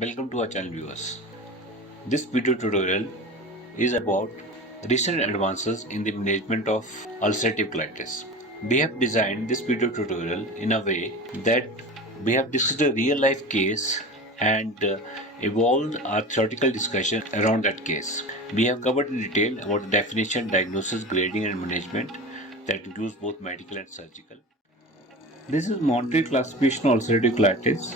Welcome to our channel viewers. This video tutorial is about recent advances in the management of ulcerative colitis. We have designed this video tutorial in a way that we have discussed a real life case and evolved our theoretical discussion around that case. We have covered in detail about the definition, diagnosis, grading and management that includes both medical and surgical. This is Monterey classification of ulcerative colitis,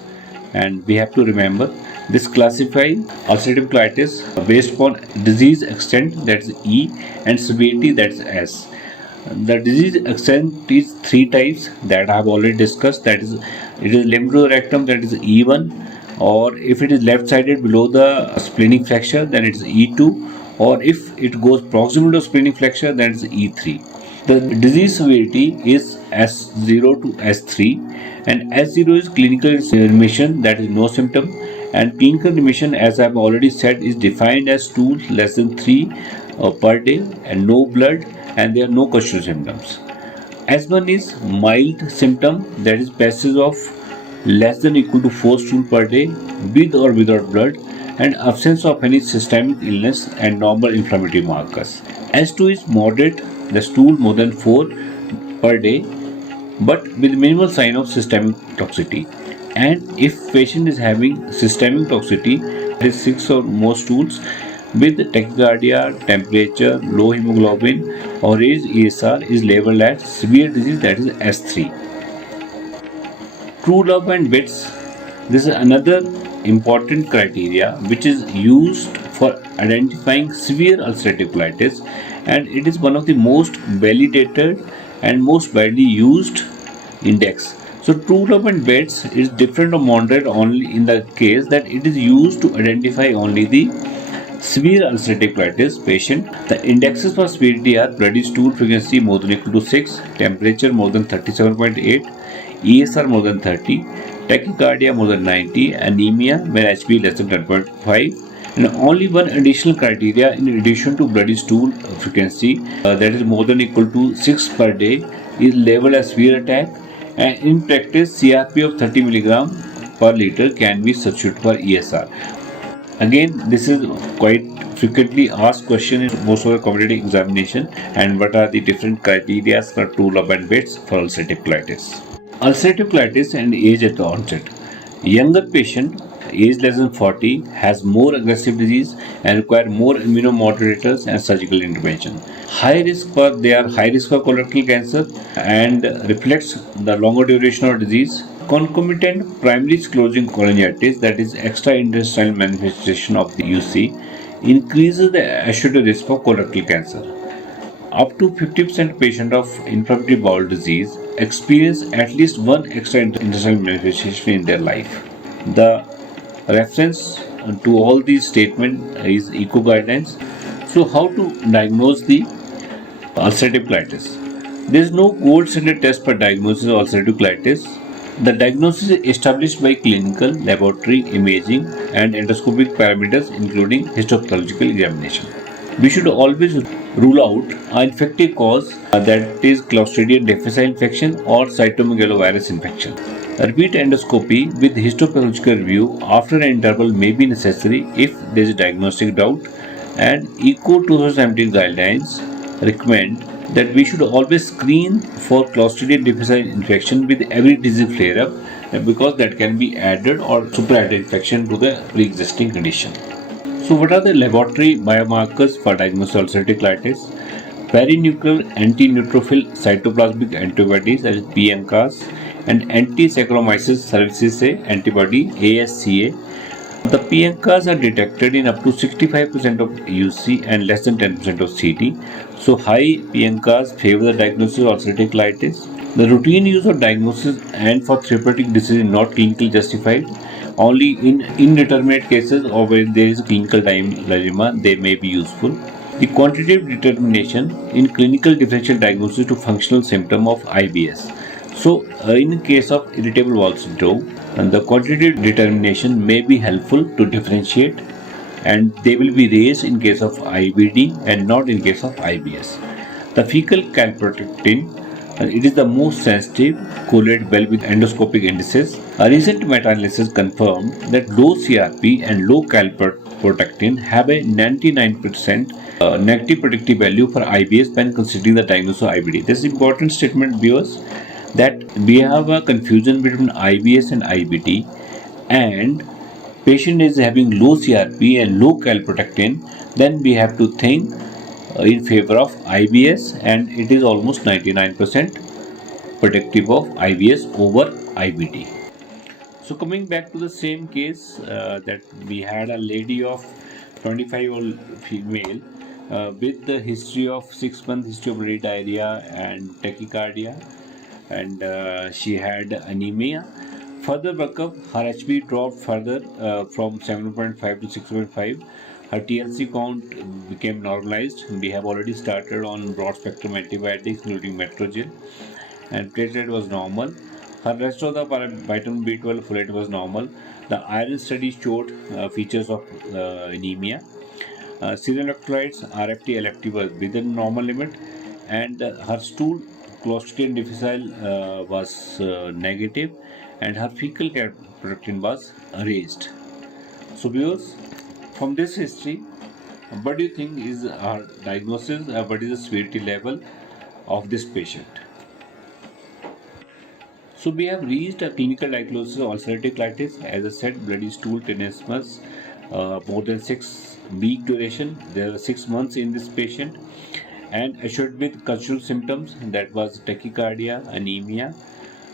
and we have to remember this classifies ulcerative colitis based upon disease extent, that's E, and severity, that's S. The disease extent is three types that I have already discussed. That is, it is limb to the rectum, that is E1, or if it is left-sided below the splenic flexure, then it is E2, or if it goes proximal to splenic flexure, then it is E3. The disease severity is S0 to S3, and S0 is clinical remission, that is no symptom, and clinical remission, as I have already said, is defined as stools less than 3 per day and no blood, and there are no custodial symptoms. S1 is mild symptom, that is passage of less than or equal to 4 stools per day with or without blood, and absence of any systemic illness and normal inflammatory markers. S2 is moderate, the stool more than 4 per day but with minimal sign of systemic toxicity, and if patient is having systemic toxicity, that is 6 or more stools with tachycardia, temperature, low hemoglobin or raised ESR, is labeled as severe disease, that is S3. True love and bits. This is another important criteria which is used for identifying severe ulcerative colitis, and it is one of the most validated and most widely used index. So true love and beds is different from moderate only in the case that it is used to identify only the severe ulcerative colitis patient. The indexes for severity are bloody stool frequency more than or equal to 6, temperature more than 37.8, ESR more than 30, tachycardia more than 90, anemia when HB less than 10.5. And only one additional criteria in addition to bloody stool frequency, that is more than or equal to 6 per day, is labeled as severe attack, and in practice CRP of 30 mg per liter can be substituted for ESR. Again, this is quite frequently asked question in most of the competitive examination, and what are the different criteria for true love and beds for ulcerative colitis. Ulcerative colitis and age at the onset. Younger patient, age less than 40, has more aggressive disease and require more immunomodulators and surgical intervention. They are high risk for colorectal cancer and reflects the longer duration of disease. Concomitant primary sclerosing cholangitis, that is extraintestinal manifestation of the UC, increases the associated risk for colorectal cancer. Up to 50% patients of inflammatory bowel disease experience at least one extraintestinal manifestation in their life. The reference to all these statements is ECO guidelines. So how to diagnose the ulcerative colitis? There is no gold standard test for diagnosis of ulcerative colitis. The diagnosis is established by clinical, laboratory, imaging and endoscopic parameters including histopathological examination. We should always rule out an infective cause, that is Clostridium difficile infection or cytomegalovirus infection. Repeat endoscopy with histopathological review after an interval may be necessary if there is a diagnostic doubt, and ECO 2017 guidelines recommend that we should always screen for Clostridium difficile infection with every disease flare-up, because that can be added or superadded infection to the pre-existing condition. So what are the laboratory biomarkers for diagnosis of ulcerative colitis? Perinuclear anti-neutrophil cytoplasmic antibodies, that is pNCAs, and anti-Saccharomyces cerevisiae antibody ASCA. The pNCAs are detected in up to 65% of UC and less than 10% of CT. So high pNCAs favor the diagnosis of ulcerative colitis. The routine use of diagnosis and for therapeutic disease is not clinically justified. Only in indeterminate cases or where there is a clinical dilemma they may be useful. The quantitative determination in clinical differential diagnosis to functional symptom of IBS. So in case of irritable bowel syndrome, the quantitative determination may be helpful to differentiate, and they will be raised in case of IBD and not in case of IBS. The fecal calprotectin It is the most sensitive, correlated well with endoscopic indices. A recent meta-analysis confirmed that low CRP and low calprotectin have a 99% negative predictive value for IBS when considering the diagnosis of IBD. This is important statement, viewers, that we have a confusion between IBS and IBD, and patient is having low CRP and low calprotectin, then we have to think in favor of IBS, and it is almost 99% predictive of IBS over IBD. So coming back to the same case, that we had a lady of 25-year-old female with the history of 6 month history of bloody diarrhea and tachycardia, and she had anemia. Further workup, her HB dropped further from 7.5 to 6.5. Her TLC count became normalized. We have already started on broad spectrum antibiotics, including Metrogyl, and platelet was normal. Her rest of the vitamin B12 folate was normal. The iron study showed features of anemia. Serum electrolytes RFT LFT was within normal limit, and her stool Clostridium difficile was negative, and her fecal protein was raised. So viewers, from this history, what do you think is our diagnosis? What is the severity level of this patient? So we have reached a clinical diagnosis of ulcerative colitis. As I said, bloody stool tenesmus, more than 6 week duration. There are 6 months in this patient, and assured with constitutional symptoms, that was tachycardia, anemia,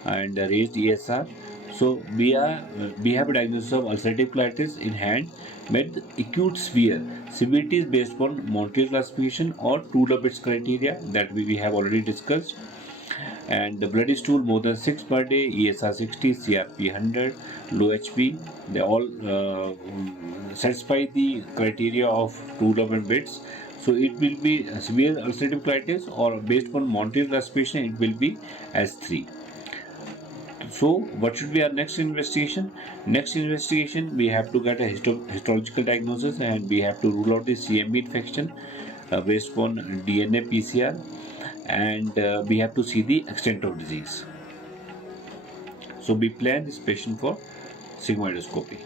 and raised ESR. So we have a diagnosis of ulcerative colitis in hand with acute severe. Severity is based on Montreal classification or Tudor-Bitts criteria that we have already discussed. And the bloody stool more than 6 per day, ESR 60, CRP 100, low HB, they all satisfy the criteria of Tudor-Bitts. So it will be severe ulcerative colitis, or based on Montreal classification, it will be as 3. So what should be our next investigation? Next investigation, we have to get a histological diagnosis, and we have to rule out the CMV infection based on DNA PCR, and we have to see the extent of disease. So we plan this patient for sigmoidoscopy.